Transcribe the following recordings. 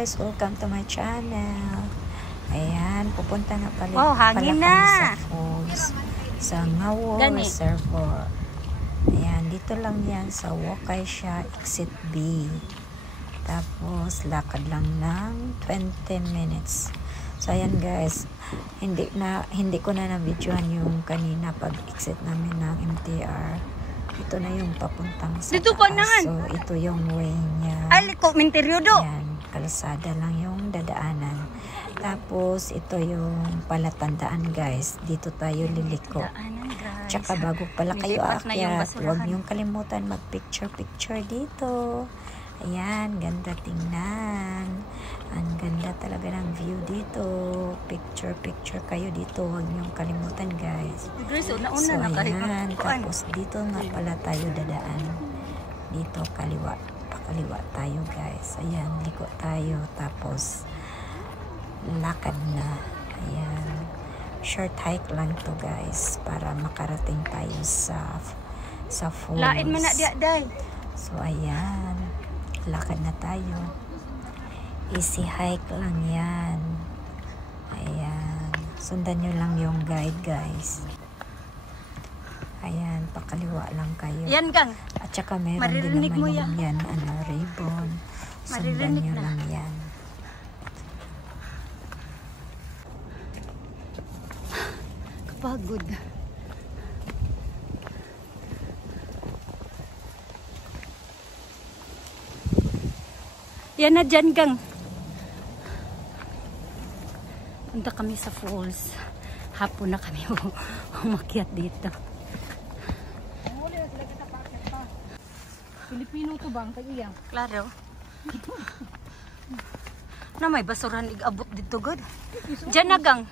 guys, welcome to my channel. Ayan, pupunta na pala, hangin kami na sa falls, sa Ngawo Reservoir. Ayan, dito lang yan sa Wakaisha Exit B. Tapos, lakad lang ng 20 minutes. So, ayan guys, hindi ko na na-videoan yung kanina pag-exit namin ng MTR. Ito na yung papuntang sa dito taas. So, ito yung way niya. Ay, komentaryo do. Ayan, kalsada lang yung dadaanan. Tapos, ito yung palatandaan guys. Dito tayo liliko. Tsaka bago pala kayo aakyat, huwag niyong kalimutan mag-picture-picture dito. Ayan, ganda tingnan. Ang ganda talaga ng view dito. Picture kayo dito. Huwag niyong kalimutan guys. So, ayan. Tapos, dito nga pala tayo dadaan. Dito, kaliwa. Pakaliwa tayo guys. Ayan, liko tayo. Tapos, lakad na. Ayan. Short hike lang to guys. Para makarating tayo sa falls. Lain man na diya, day. So, ayan. Lakad na tayo. Easy hike lang yan. Ayan. Sundan nyo lang yung guide guys. Ayan, pakaliwa lang kayo. Yan gang. At saka meron din naman yung yan, ribbon. Sundan nyo lang yan. Kapagod. Yan na dyan gang. Punta kami sa falls. Hapon na kami umakyat dito. Pilipino to bang kaiyan? Klaro. Na may basuran igabot dito god. Diyan na gang.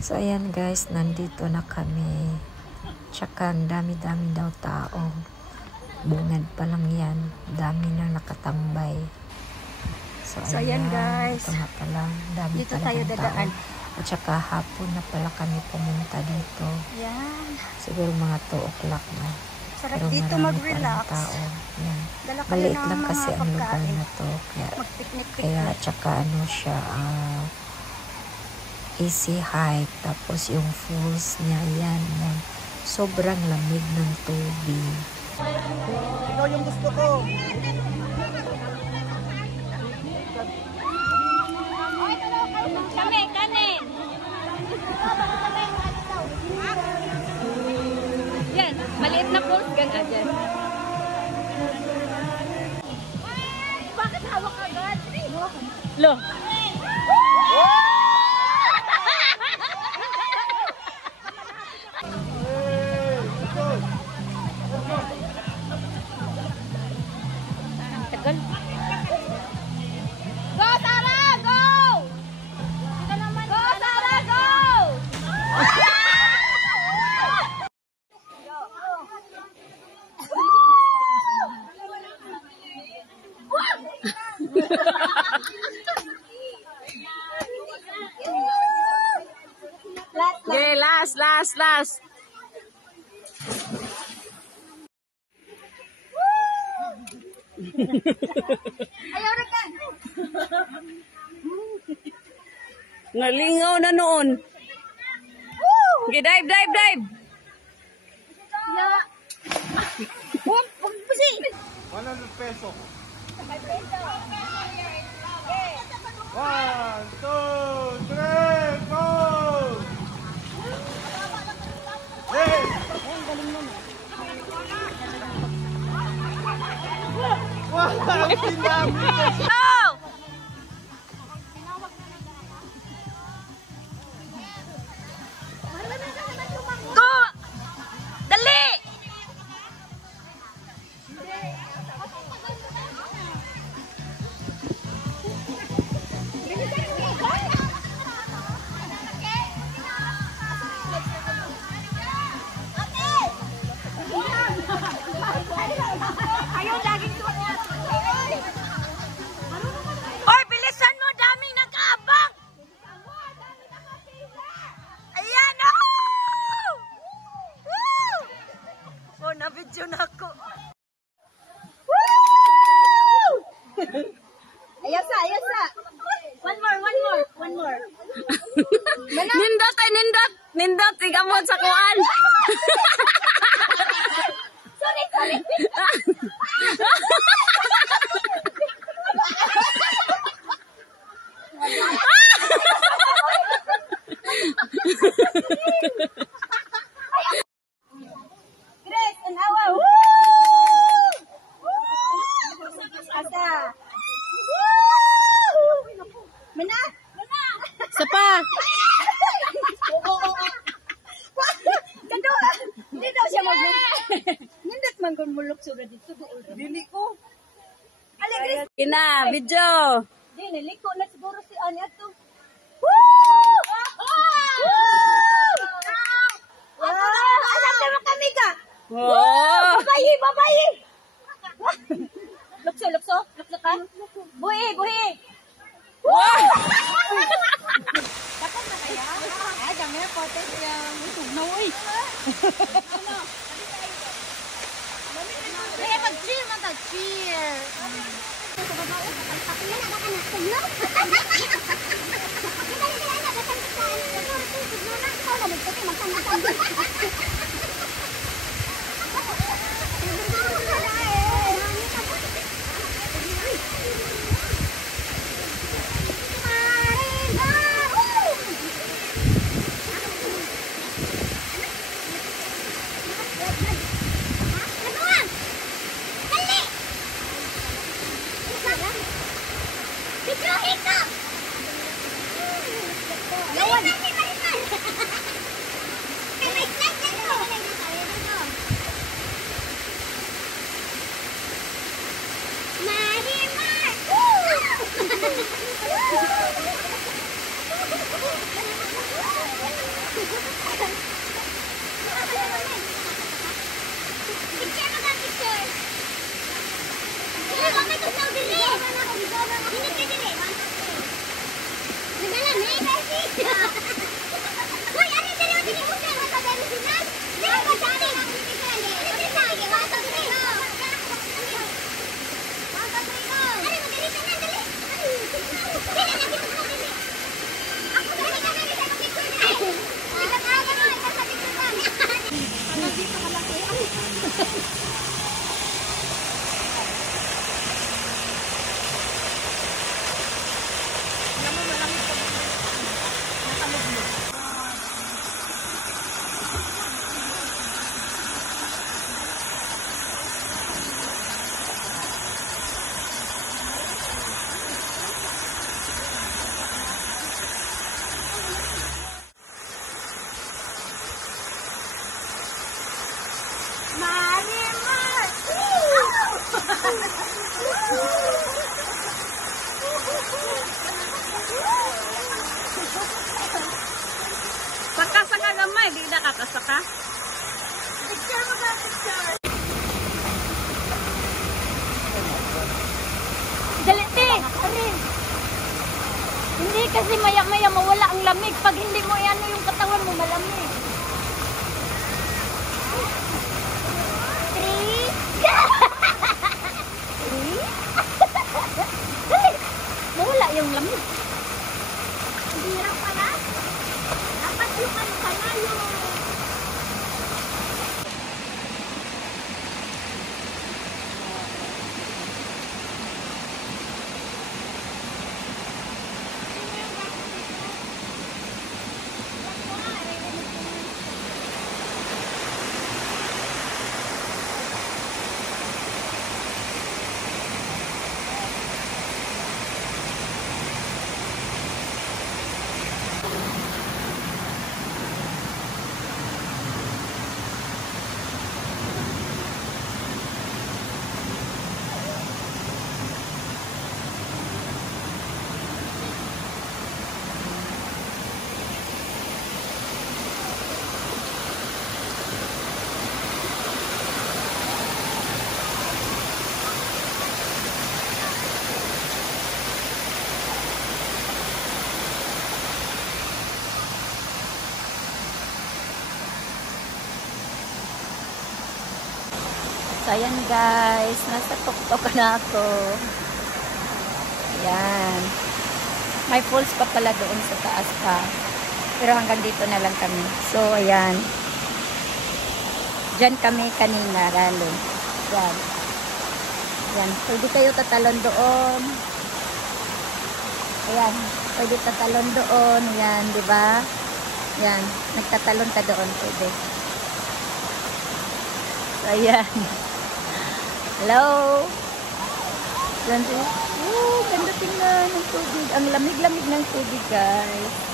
So, ayan guys, nandito na kami. Tsaka, ang dami-dami daw tao. Bungad pa lang yan. Dami na nakatambay. So, ayan guys. Ito na pala. Dami dito tayo dadaan. At saka, hapon na pala kami pumunta dito. Yan. Siguro mga 2 o'clock na. Sarap dito mag-relax. Yan. Maliit lang kasi ang lugar na to. Kaya tsaka ano siya, easy hike. Tapos yung falls niya, yan. Sobrang lamig ng tubig. Ikaw yung gusto ko. Kami, kanin. Yan, maliit na falls gang agad. Bakit hawak agad? Lo. Tagal. Go Tara, go! Go Tara, go! Okay, last. Ayaw na ka! Nalingaw na noon. Okay, dive. Yeah. Huwag pusi! 100 peso. 5 peso. 1, 2, 3, go! Hey! Wow! Sinabi ko! Go! Go! Dali! Ayaw laging tuwa. Nindot ay nindot. Nindot, igamot sa kuan. Sorry. Grace, an awa. Woo! Asa. Mana? Sapa. Kado. Hindi daw siya nindot man kung mulok sura dito. Dili ko. Ali, Grace. Kina, video. Di, niliko na siguro si Ani ato. Alam naman kami ka. Oh. Babayi. Lukso ka. Buhi. Wow. Dapat na kaya? Ay, dami na potes yung tugnaw, uy. Ay, mag-cheer man ta, cheer. Saka gamay, di na kakasaka. Picture mo ba, picture? Daliti! Arin! Hindi kasi maya-maya mawala ang lamig. Pag hindi mo ano yung katawan mo, malamig. 3 mawala yung lamig. Hindi hirap pala. Dapat yung ano pala yung... So, ayan guys, nasa tuktok na ako. Ayan. May falls pa pala doon sa taas pa. Pero hanggang dito na lang kami. So, ayan. Diyan kami kanina, galing. Yan. Yan. Pwede kayo tatalon doon. Ayan. Pwede tatalon doon. Yan, di ba? Yan. Nagtatalon ka doon. Pwede. So, ayan. Hello. Yan. Ganda tingnan ng tubig. Ang lamig-lamig ng tubig, guys.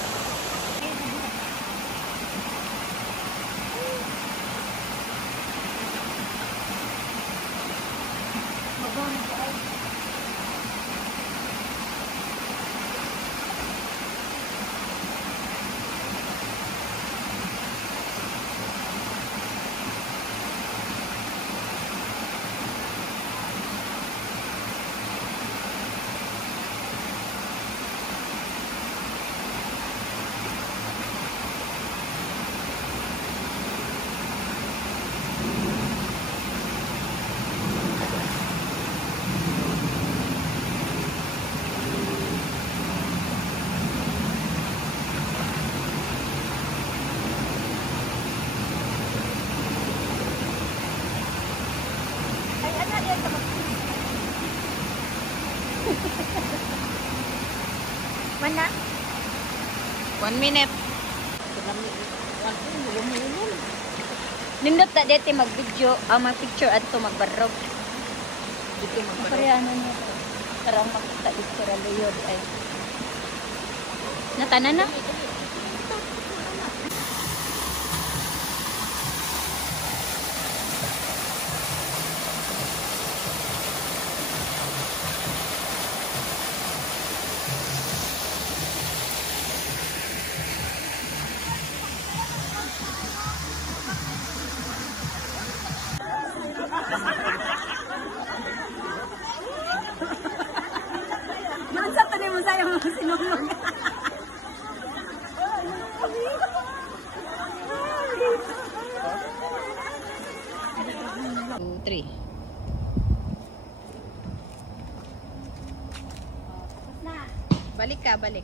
Mana? 1 minute. Nindot na dito mag-video, mag-picture at ito magbarog. Dito magbarog. Koreano niya. Para makita dito raluyod ay. Natana na? Mansa tani mo sayo mo sinulog. 3. Balik ka, balik.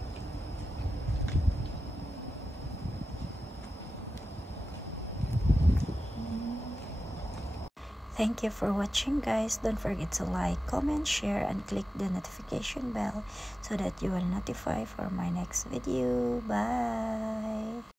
Thank you for watching, guys. Don't forget to like, comment, share, and click the notification bell so that you will notify for my next video. Bye.